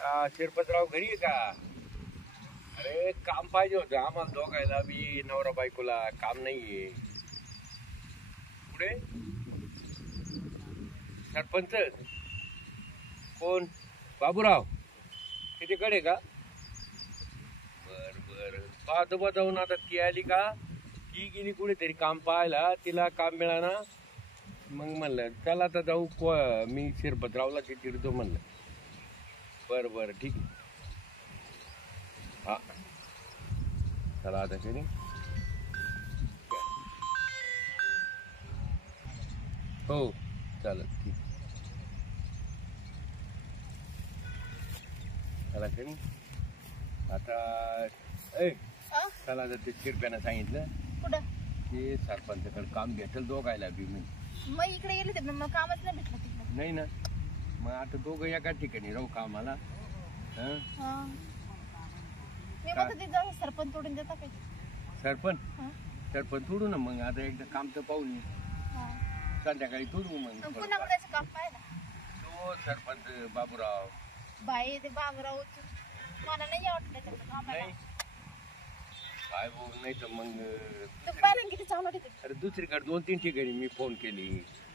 शिरपतराव घरी आहे का? अरे काम पाहिजे होतं आम्हाला दोघायला बी, नवरा बायकोला काम नाहीये. पुढे सरपंच कोण? बाबूराव तिच्याकडे का? बर बर पाहतो बा जाऊन. आता ती आली का? ती गेली कुठेतरी काम पाहायला, तिला काम मिळाना. मग म्हणलं चला आता जाऊ. मी शिरपतरावला चिरतो म्हणलं. बरं बरं ठीक आहे. हा चला आता तरी. हो चालेल ठीक. चला तरी आता. चला आता ते शिरप्यानं सांगितलं कुठं की सरपंचाकडे काम भेटेल दोघायला बी. मग इकडे गेले ते मग कामच नाही भेटलं तिकडे. नाही ना, मग आता दोघं एका ठिकाणी राहू कामाला. मी म्हणत होते जाऊ सरपंच तोडून देता काही. सरपंच सरपंच तोडू ना मग. आता एकदा काम तर पाहू नये. संध्याकाळी तोडू मग. पुन्हा त्याचं काम पाहिलं तो सरपंच बाबूराव. बाई ते बाबराव मला नाही आवडलं त्याचं कामाला. नाही काय बोल नाही तर मग. तू पाहिलं किती चांगलं तिथे. अरे दुसरीकडे 2-3 ठिकाणी मी फोन केली.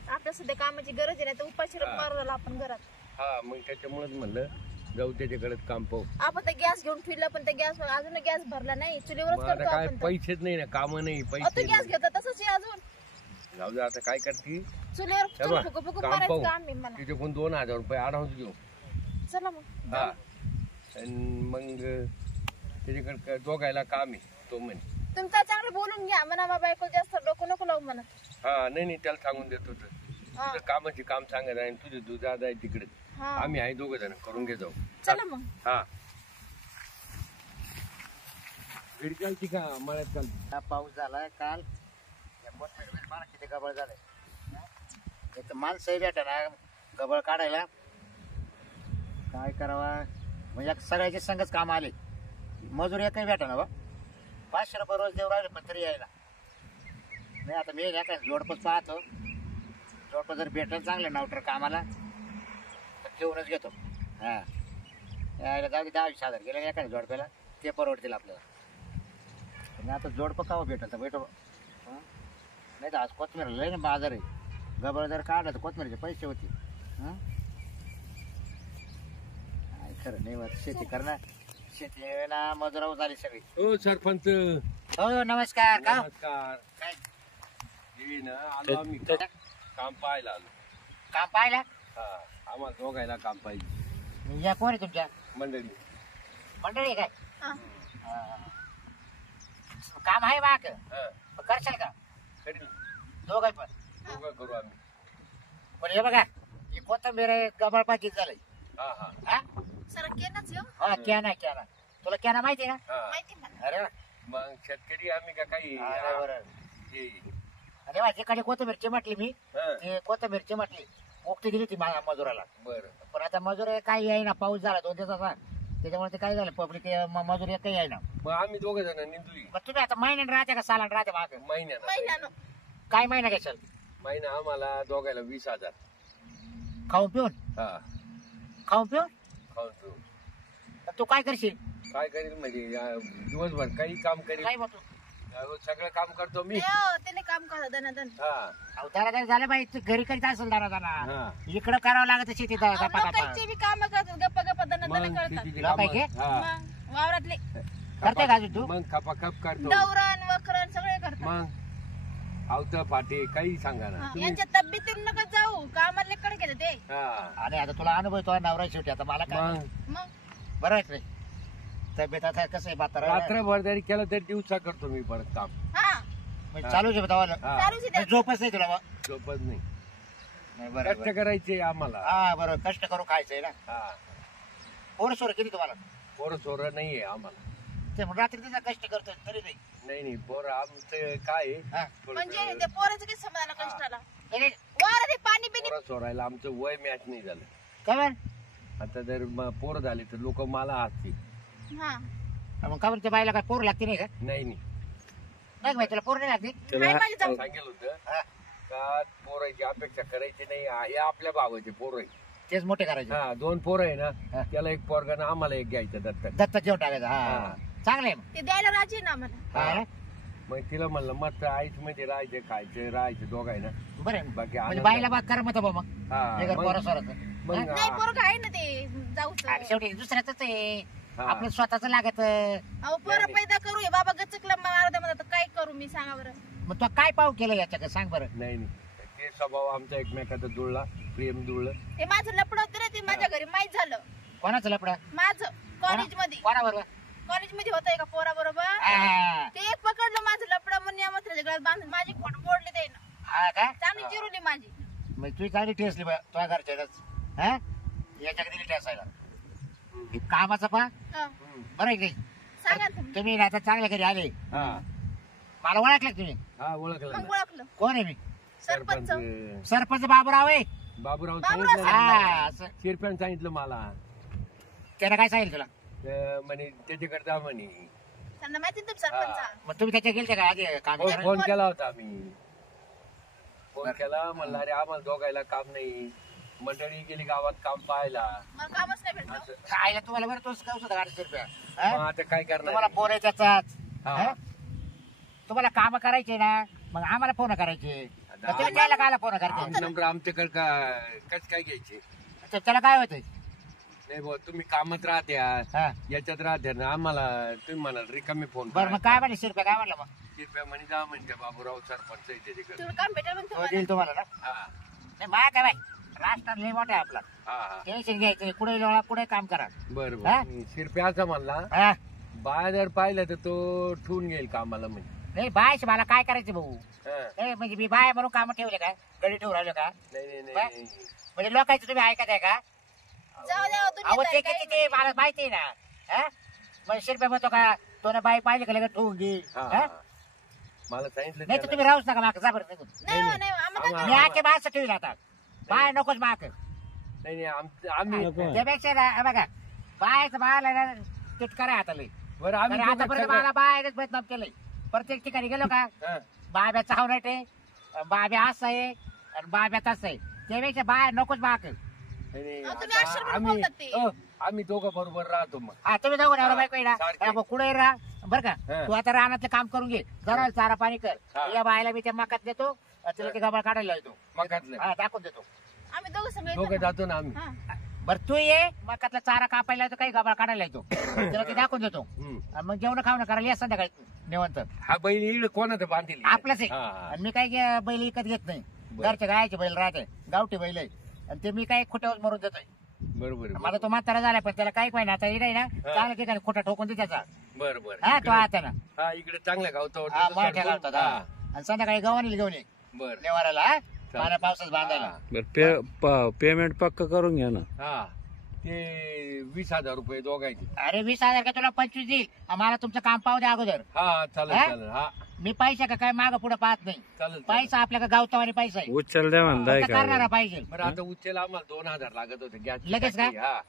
आपल्या सध्या कामाची गरज आहे ना, तर उपाशी मारू आपण घरात. हा मग त्याच्यामुळेच म्हणलं जाऊ त्याच्याकडे काम पाहू. आपण ते गॅस घेऊन फिरलं पण ते गॅस अजून गॅस भरला नाही. चुलीवरच करतो काय आपण. पैसेच नाही ना, काम नाही तू पैसे. गॅस घेतो तसंच आहे अजून. जाऊ दे आता काय करते. चुलीवर फुकू फुकू मारायचं काम आहे मला. तिच्याकडून 2000 रुपये ऍडव्हान्स घेऊ. चला मग. हा मग त्याच्याकडे दोघायला काम आहे. तो म्हणे तुमचा चांगलं बोलून घ्या म्हणा. बाबा बायको जास्त डोकं नको लावू म्हणा. हा नाही त्याला सांगून देतो. तुझं कामाची काम सांगत आहे. तुझे तू जात आहे तिकडे. आम्ही आहे दोघं जण करून घे जाऊ. चला मग. हा घरी चालती का मळ्यात चालती? पाऊस झालाय काल. किती गबळ झालंय. एक तर माणसं भेटा ना गबळ काढायला. काय करावा म्हणजे सगळ्याचे संघच काम आले. मजूर एकही भेटा ना बा. 500 रुपये रोज देऊ राहिले पण तरी यायला नाही. आता मी काय जोडपच पाहतो. जोडपं जर भेटेल चांगलं नावटर कामाला तर ठेवूनच घेतो. हा यायला जाऊ 10,000 गेले एखाद्या जोडप्याला ते परवडतील आपल्याला. पण आता जोडपं कावं भेटेल तर भेटो. नाही तर आज कोथमीर लय ना बाजार आहे. गबळ जर काढलं तर कोथमीरचे पैसे होते. काय खरं नाही बा. शेती करणार. शेती ना मजुरावर झाली सगळी. हो सरपंच. हो नमस्कार. का नमस्कार. काय ये ना आलो आम्ही काम पाहायला आलो. काम पाहिला. हा आम्हाला दोघायला काम पाहिजे. या कोण आहे तुमच्या मंडळी? मंडळी काय हा. काम आहे बाक हा करशाल का? करील. दोघं पण. दोघं करू आम्ही. पण हे बघा हे कोथंबीर गबळ पाकीत झालंय. हा हा हा सर केनच येऊ. हा कॅना कॅना तुला कॅना माहिती आहे ना? हा माहिती मला. अरे वा. मग शेतकरी आम्ही का काही. अरे बरं. हे, अरे माझ्याकडे कोथंबीरची म्हटली मी. हा, ते कोथंबीरची म्हटली उक्ती दिली ती मजुराला. बरं. पण आता मजूर काही आहे ना. पाऊस झाला 2 दिवसाचा त्याच्यामुळे ते काय झालं पब्लिक मजूर एकही आहे ना. मग आम्ही दोघं जण निंदू. मग तुम्ही आता महिन्याने राहते का सालान राहते माग? महिन्यानं महिन्यानं. काय महिना घ्याल? महिना आम्हाला दोघायला 20,000. खाऊन पिऊन. हा खाऊन पिऊन. खाऊन पिऊन. तर तू काय करशील? काय करेल म्हणजे दिवसभर काही काम करेल. काय म्हणतो सगळं काम करतो मी. त्याने काम करा दनादन. हा दारा झालं बाई. तू घरी करीत असेल दारा हा. इकडं करावं लागत शेतीत. लोकांचे बी काम करतात. गप्पा गप्पा दनादन मग करतात. शेतीची लाव कामं. पाहिजे? हा. मग वावरातले करते का अजून तू? मग खपाखप करतो. डवरण वखरण सगळे करतात. मग आवतं फाटे काही सांगा ना तुम्ही. यांच्या तब्येतीवर नका जाऊ. कामाला कडे केलं ते. हा आणि आता तुला अनुभव तो नवरा शेवटी. आता मला काय मग मग बरं आहे रे. तब्येत आता कसं आहे म्हातारा रात्रभर जरी केलं तरी दिवसा करतो मी परत काम. हा चालूच आहे तवाला. हा. चालूच आहे. झोपच नाही तुला मग. झोपत नाही. नाही बरं कष्ट करायचे आम्हाला. हा बरोबर. कष्ट करून खायचंय ना. हा पोरं सोरं किती तुम्हाला? पोरं सोरं नाहीये आम्हाला. ते म्हणून रात्री तिचा कष्ट करतो तरी नाही. नाही पोरं आमचं काय आहे, हा. म्हणजे थोडंसं ते पोराचं काही समाधान कष्टाला. नाही, वारा ते पाणी बिनी. पोरं सोरायला आमचं वय मॅच नाही झालं. का बरं? आता जर पोरं झाले तर लोक मला हसतील. हा मग का बरं त्या बाईला काय पोर लागते नाही का? नाही नाही माहिती तुला पोर नाही लागते. नाही माझी जाऊ. सांगेल होतं हा. का पोराची अपेक्षा करायची नाही. हे आपल्या भावाचे पोर आहे. तेच मोठे करायचे. हा 2 पोरं आहे हा. ना, त्याला एक पोरगा ना आम्हाला एक घ्यायचं दत्तक. दत्तक घेऊन टाकायचं. हा हा. चांगलं आहे मग. ते द्यायला राजी आहे ना आम्हाला. हा ना? मग तिला म्हणलं मस्त आईच मध्ये राहायचे खायचे राहायचे दोघाय ना. बरं आहे. बाकी म्हणजे आनंद. बाईला बात कर मग बा मग हा, बेगर मग- पोरं सोराचं. मग नाही पोरग आहे ना ते जाऊच. आणि शेवटी दुसऱ्याच आहे. हा. आपलं स्वतःच लागत. अहो पोरं नाही. पैदा करू हे बाबा गचकला मारदा मला तर काय करू मी सांगा बरं. मग तू काय पाव केलं याच्याकडे सांग बरं. नाही नाही ते स्वभाव आमचा एकमेकाचा जुळला, प्रेम जुळलं. ते माझं लपड होतं ना ते माझ्या घरी माहीत झालं. कोणाचं लपडा? माझं कॉलेजमध्ये कोणाबरोबर? कॉलेजमध्ये होतं एका पोराबरोबर. हा ते एक पकडलं माझं लपड म्हणून त्याच्या गळ्यात बांधून माझी खोड मोडली ते हा का? चांगली चिरुली माझी. मग तुझी चांगली टेसली बा तुझ्या घरच्याच. हा याच्याकडे दिली टेसायला. हे कामाचं पा हं. बरं आहे की नाही? सांगा ना तुम्ही. तुम्ही आता चांगल्या घरी आले. हा मला ओळखलं का तुम्ही? हा ओळखलं मग ना. ओळखलं कोण आहे मी? सरपंच. सरपंच बाबूराव आहे. बाबूराव बाबूराव सांगितलं ना. हा असं. शिरप्यान सांगितलं मला. त्यानं काय सांगितलं तुला? म्हणे त्याच्याकडे जा म्हणे. त्यांना माहिती ना तुम्ही सरपंच. मग तुम्ही त्याच्या गेलते का आधी काम हो, करायला? फोन केला होता आम्ही. फोन केला म्हणला अरे आम्हाला दोघायला काम नाही, मंडळी गेली गावात काम पाहायला. मला कामच नाही भेटलं. असं आईला तुम्हाला बरं तोच गाव सुद्धा 800 रुपया. मग हा? आता काय करणार? तुम्हाला फोन आहे त्याचाच. हा. हा? तुम्हाला काम करायचे ना मग आम्हाला फोन करायचे. आता मग तुम्ही त्याला कायला फोन करते? नंबर आमच्याकडे कस काय घ्यायचे? त्याला काय होतंय? नाही भाऊ तुम्ही कामात राहत्या, हा याच्यात राहत्या ना, आम्हाला तुम्ही म्हणाल रिकामी फोन बरं मग काय म्हणे 100 रुपये काय म्हणलं मग? शिरप्या म्हणे जा म्हणजे बाबूराव सरपंच आहे त्याच्याकडे. तुला काम भेटेल मग तो तुम्हाला. देईल तुम्हाला ना? हा नाही मा काय बाई राष्ट्र लय मोठा आहे आपला. हा हा टेन्शन घ्यायचं नाही. कुठे लोळा कुठे काम करा. बरं हा? बरं. शिरप्या असं म्हणला हा? बाय जर पाहिलं तर तो ठेवून घेईल कामाला म्हणजे. नाही बायश मला काय करायचं भाऊ? हा. नाही म्हणजे मी बाय म्हणून काम ठेवले का? गडी ठेवून राहिलो का? नाही नाही नाही, बा? नाही म्हणजे लोकांचं तुम्ही ऐकत आहे का? जाऊ द्या अहो ते तुम्ही किती ते मला माहिती आहे ना. हा? मग 100 रुपये म्हणतो का तो ना बाई पाहिजे का लगेच ठेवून घे. हा, हा? हा. मला सांगितलं नाही तर त्याला. तुम्ही राहूच नका माग जा बरं निघून. नाही हो, नाही हो, आम्हाला आम्हा- मी आखे माणसं ठेवली आता. बाय नकोच माग. नाही नाही आम्ही त्यापेक्षा ना हे बघा बायचं बायला ना तिटकारा हाताला. बरं आम्ही दोघं आतापर्यंत सगळं- मला बायच बदनाम केलंय. प्रत्येक ठिकाणी गेलो का हा. बाब्या चावनाट आहे, बाब्या असं आहे आणि बाब्या तसं आहे. त्यापेक्षा बाय नकोच माग. नाही, नाही, अहो, तुम्ही आता अक्षरशः आम्ही बोलतात ते. आम्ही दोघं बरोबर राहतो मग. हा तुम्ही जाऊ नवरा बायको आहे सारखे. ना कुठे राहा बरं का. हा. तू आता रानातलं काम करून घे जरा चारा पाणी कर. हा. या बायला मी त्या मकात देतो तिला ते गबाळ काढायला येतो. मकातलं हा दाखवून देतो. आम्ही दोघं सगळे दोघं जातो ना आम्ही. हा. बरं तू ये मकातला चारा कापायला येतो काही गबाळ काढायला येतो तिला ते दाखवून देतो. हम्म. आणि मग जेवण खावणं करायला या संध्याकाळी निवंत. हा बैल इकडे कोणाचं बांधील आपलंच आहे. हा, हा. आणि मी काय बैल विकत घेत नाही. बरं. घरच्या गायचे बैल राहते गावठी बैल आहे आणि ते मी काही खोट्यावर मरून देतोय. बरोबर आहे, मला तो म्हातारा झाला पण त्याला काही पाहिजे आता इकडे ना हा. चांगल्या ठिकाणी खोटा ठोकून दे त्याचा. बरं बरं हा तो इकडे- आता ना हा इकडे चांगल्या गावतावर हा मोठ्या लावतात हा. आणि संध्याकाळी गव्हाणीला घेऊन ये बर नेवाराला हा? पाण्या पावसात बांधायला. बर पेमेंट पक्क करून घ्या ना. हा ते 20,000 रुपये दोघांचे. अरे 20,000 का तुला 25 देईल मला तुमचं काम पाहू द्या अगोदर. हा चालेल हा? चालेल. हा मी पैसा का काय माग पुढे पाहत नाही. चालेल चालेल. पैसा आपल्याकडे गावतावानी पैसा आहे. उचल द्या म्हणताय फक्त करणारा का? पाहिजे. बरं आता उच्चला आम्हाला 2,000 लागत होते गॅस लगेच का? हा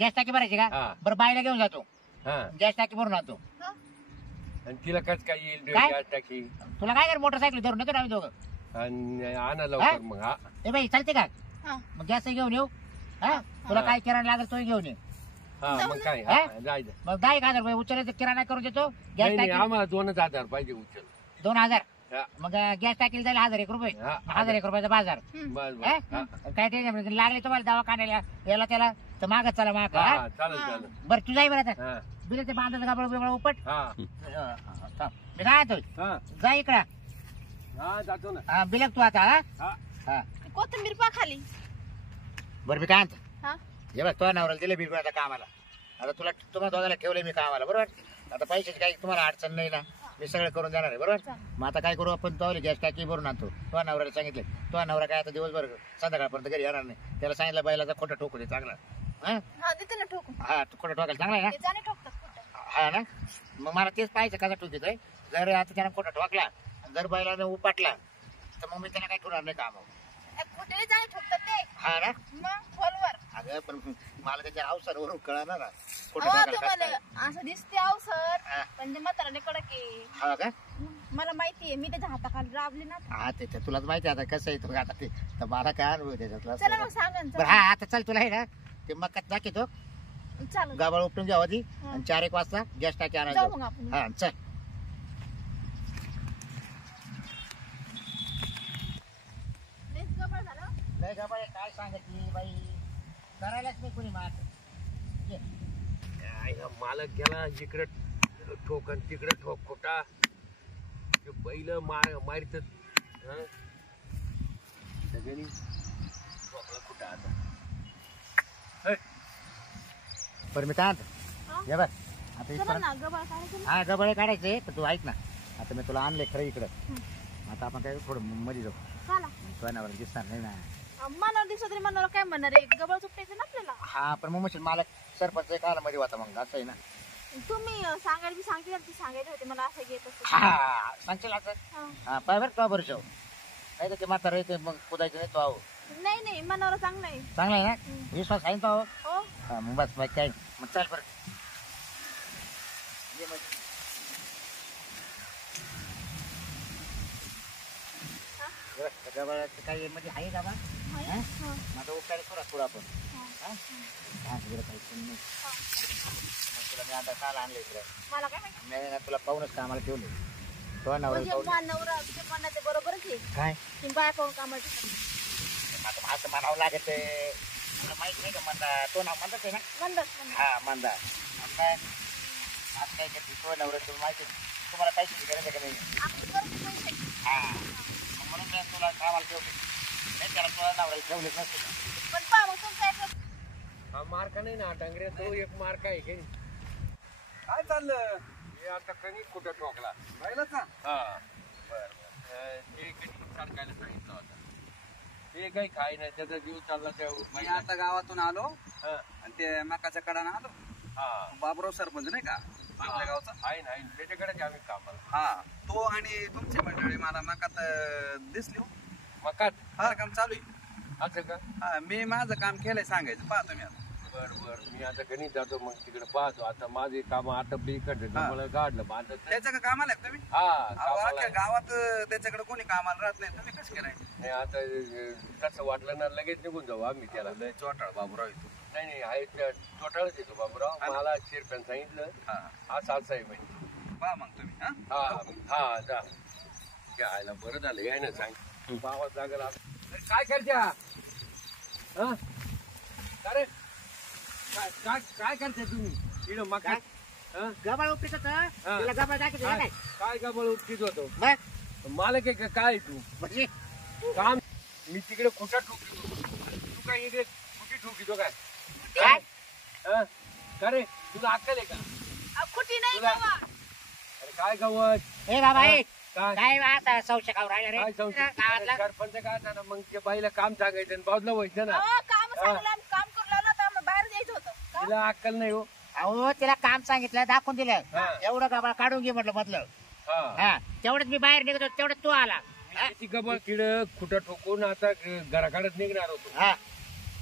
गॅस टाकी भरायची का? हा. बरं बायला घेऊन जातो हा गॅस टाकी भरून आणतो. हा. आणि तिला कस काय येईल काय? गॅस टाकी तुला काय कर मोटरसायकल धरून येतो ना आम्ही दोघं. आणि आणा हा? लवकर मग. हा ए बाई चालते का हा. मग गॅस घेऊन येऊ. हा तुला काय किराणा लागेल तोही घेऊन ये. हा मग काय हा? हा, जायचं. मग 10,000 रुपये उचलायचं किराणा करून देतो. गॅस नाही नाही टाकी आम्हाला 2,000 पाहिजे उचल. 2,000. हा मग गॅस टाकीला जायला 1,001 रुपये. हा. 1,001 रुपयाचा बाजार. बस हा? बस. हा काय टेन्शन लागले तुम्हाला दवाखान्याला याला त्याला तर मागत चला माग. हा, चालेल चालेल. बरं तू जाई बरं आता हा बिल ते बांधायचं गाबळ बिबळ उपट. हा थांब. मी काय येतोय हा जा इकडं. हा जातो ना. हा बिलक तू आता हा हा हा कोथिंबीर पा खाली. बरं मी काय आणतो हा. हे बघ तो नवऱ्याला दिले मी आता कामाला. आता तुम्हाला दोघांना ठेवले मी कामाला बरोबर. आता पैशाची काही तुम्हाला अडचण नाही ना मी सगळं करून देणार आहे बरोबर. मग आता काय करू आपण तो गॅस टाकी भरून आणतो. तो नवऱ्याला सांगितलं तो नवरा काय आता दिवसभर संध्याकाळपर्यंत घरी येणार नाही. त्याला सांगितलं बैलाचा खोटं ठोकू दे चांगला. हा हा देते ना ठोकून. हा तू खोटं ठोकायला चांगला आहे ना. ते जाणे ठोकतात कुठं. हा ना मग मला तेच पाहिजे कसा ठोकीतोय. जर आता त्यानं खोटं ठोकला जर बैलानं उपटला तर मग मी त्याला काही ठेवणार नाही काम. कुठे जाणे ठोकतात ते. हा ना मग खोलवर. अगं पण मला त्याच्या अवसरवरून कळणार ना खोटं अहो ठोकायला कसं तुम्हाला काय. असं दिसते अहो सर हा. पण ते म्हाताराने कडक आहे. हा का मला माहितीये मी त्याच्या हाताखाली राबली ना. हा ते तुलाच माहिती आहे आता कसं आहे तू आता ते तर मला काय अनुभव त्याच्यातला चला मग सांगा ना, बरं. चला. हा आता चल तुला आहे ना ते मक्कात दाखवतो चालेल. गाबाळ उपटून घ्यावं आधी हा. आणि 4-1 वाजता गॅस टाकी जाऊ आणायला मग आपण. हा चल. लयच गबाळ झालं. लय गाबाळ आहे, काय सांगायची बाई करायलाच नाही कोणी मार ये. काय हा मालक गेला जिकडं ठोक आणि तिकडं ठोक खोटा ते बैल मारित सगळ्यांनी ठोकला कुठं आता. बरं मी काय आणतो हा? हे बघ आता चला इथपर्यंत ना, गबाळ काढायचं ना. हा गबाळे काढायचे तर तू ऐक ना आता मी तुला आणले खरं इकडं आता आपण काय थोडं मध्ये जाऊ चला. तुझ्या नवऱ्याला दिसणार नाही ना. मनावर दिवसा तरी मनावर काय म्हणणार आहे, गबाळ सुटायचं ना आपल्याला. हा पण मग म्हणशील मालक सरपंच काला मध्ये होता मग असं आहे ना. तुम्ही सांगायला बी सांगते ना, ती सांगायला होते मला असं घेत असं. हा सांगशील असं हा. हा पाय बरं तो बरं नाही तर ते म्हातारा येते मग कुदायचं नाही तो आहो नाही नाही, मनावर चांगलं आहे. चांगला आहे ना विश्वास आहे ना तो आहो हो. हा मग बस मग काय मग चल बरं ये मग. बरं, त्या गबाळाचं काही मध्ये आहे का बा आहे? हा? हा. मग आता उपटायला थोडा थोडा आपण हा. हा हा तिकडे काही पण नाही हा. मग तुला मी आता काल आणलं इकडे मला काय माहिती. नाही ना तुला पाहूनच कामाला ठेवले तो नवरा म्हणजे पाहून मानवरा ते म्हणणं ते बरोबरच आहे. काय तुम्ही बाया पाहून कामाची. आता असं म्हणावं लागत तुला माहित नाही का म्हणता तो नाव म्हणतात आहे ना म्हणतात म्हणतात. हा मांदा आता काय आज काय करते तो नवरा तुला माहिती तुम्हाला काही शिकायचं का नाही आपण करतो पैसे. हा मग म्हणून मी तुला कामाला ठेवले नाही त्याला तुला नवऱ्याला ठेवलेच नसते का? पण पहा मग तुमचा एक हा मार्क नाही ना डांगऱ्या तो एक मार्क आहे की नाही? काय चाललं हे आता कणिक कुठं ठोकला. राहिलंच ना हा बर बर ते कणिक सारखायला सांगितलं होतं ते काही खाय नाही त्याचा जीव चालला त्या मी आता गावातून आलो हा आणि ते मकाच्या कडानं आलो हा बाबराव सरपंच नाही का आपल्या गावचा आहे ना त्याच्याकडेच आम्ही कामाला. हा तो आणि तुमची मंडळी मला मकात दिसली हो. मकात हा काम चालू आहे. असं का. हा मी माझं काम केलंय सांगायचं पहा तुम्ही आता. बर बर मी आता गणित जातो मग तिकडे पाहतो आता माझे काम आटपली इकडे हा. मला काढलं बांधत नाही. त्याच्या का कामाला आहे तुम्ही हा अहो, कामाला अख्ख्या आहे. गावात त्याच्याकडे कोणी कामाला राहत नाही तुम्ही कसं केलाय नाही आता तसं वाटलं ना लगेच निघून जाऊ आम्ही त्याला. लय चोटाळ बाबूराव इथून नाही नाही आहे टोटाळच येतो बाबूराव मला शिरप्यान सांगितलं हा असं असं आहे म्हणजे. पहा मग तुम्ही हा हा हा जा घ्यायला बरं झालं याय ना सांग पावाच लागेल आता. अरे काय करत्या हा अरे काय काय काय करते तुम्ही इकडं मका हा? गबाळ उपटीत होतं हा. तुला गबाळ दाखवतो का काय काय काय गबळ उपटीत होतो बघ मालक आहे का काय तू म्हणजे काम मी तिकडे खोटा ठोकितो तू काय इकडे कुठे ठोकितो काय काय हा? का रे तुला अक्कल आहे का. खुटी नाही तुला- बाबा. अरे काय गवत ए बाबा ए काय काय आता संशय खाऊ राहिला रे काय गावातला सरपंच काय झालं मग ते बाईला काम सांगायचं आणि बाजूला व्हायचं ना. अहो, काम सांगलं काम करू लागलं तर आम्हाला बाहेर जायचं होतं का? तिला अक्कल नाही हो. अहो तिला काम सांगितलं दाखवून दिलं हा. एवढं गबाळ काढून घे म्हटलं मधलं हा हा तेवढंच मी बाहेर निघतो तेवढं तू आला हा? ती गबळ किड खुटा ठोकून आता घराकडे निघणार होतो. हा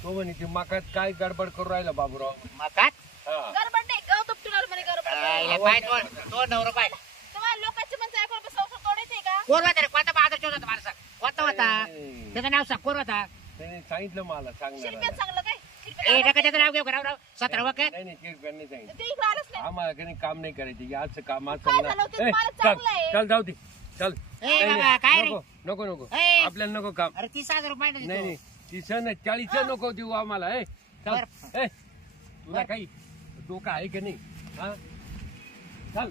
तो म्हणे ती मकात काय गडबड करू राहिला बाबूराव. मकात हा गडबड नाही गाव तुपटणार म्हणे गडबड. पाय तो नवरा पाय तुम्हाला लोकांची म्हणते ऐकून संसार तोडायचंय का? कोण होता रे कोणता बहादूर ठेवत होता माणसा कोणता होता ए, त्याचं नाव सांग कोण होता त्याने सांगितलं मला शिरप्यात सांगणार. सांगलं काय? ए शिरप्यात नका त्याचं नाव घेऊ राव 17 वखत नाही नाही शिरप्यांनी सांगितलं ते इकडे आलंच नाही. आम्हाला काही काम नाही करायचं की आजचं काम आज काय चालणार. झालं होतं? ए, मला चल चांगलं आहे. चल जाऊ दे चल. ए नाही, बाबा नाही, काय रे नको नको नको ए. आपल्याला नको काम. अरे 30,000 रुपये नाही नाही ती सण 40 नको देऊ आम्हाला. ए चल ए तुला काही डोकं आहे की नाही हा चल.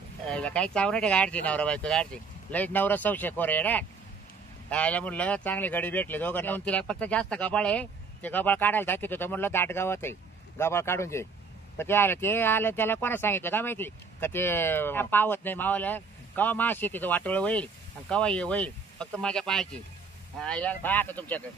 काही चावणे गाडची नवरा बायको गाडची लई नवरा संशय कोर आहे ना म्हणलं चांगली गाडी भेटली दोघं लावून तिला फक्त जास्त गबाळ आहे ते गबाळ काढायला दाखवत होतं म्हणलं दाट गावात आहे गबाळ काढून घे पण ते आलं त्याला कोणा सांगितलं काय माहिती का ते पावत नाही मावाला कवा मास शेतीचं वाटोळ होईल आणि कवा हे होईल फक्त माझ्या पायाची आता तुमच्याकडे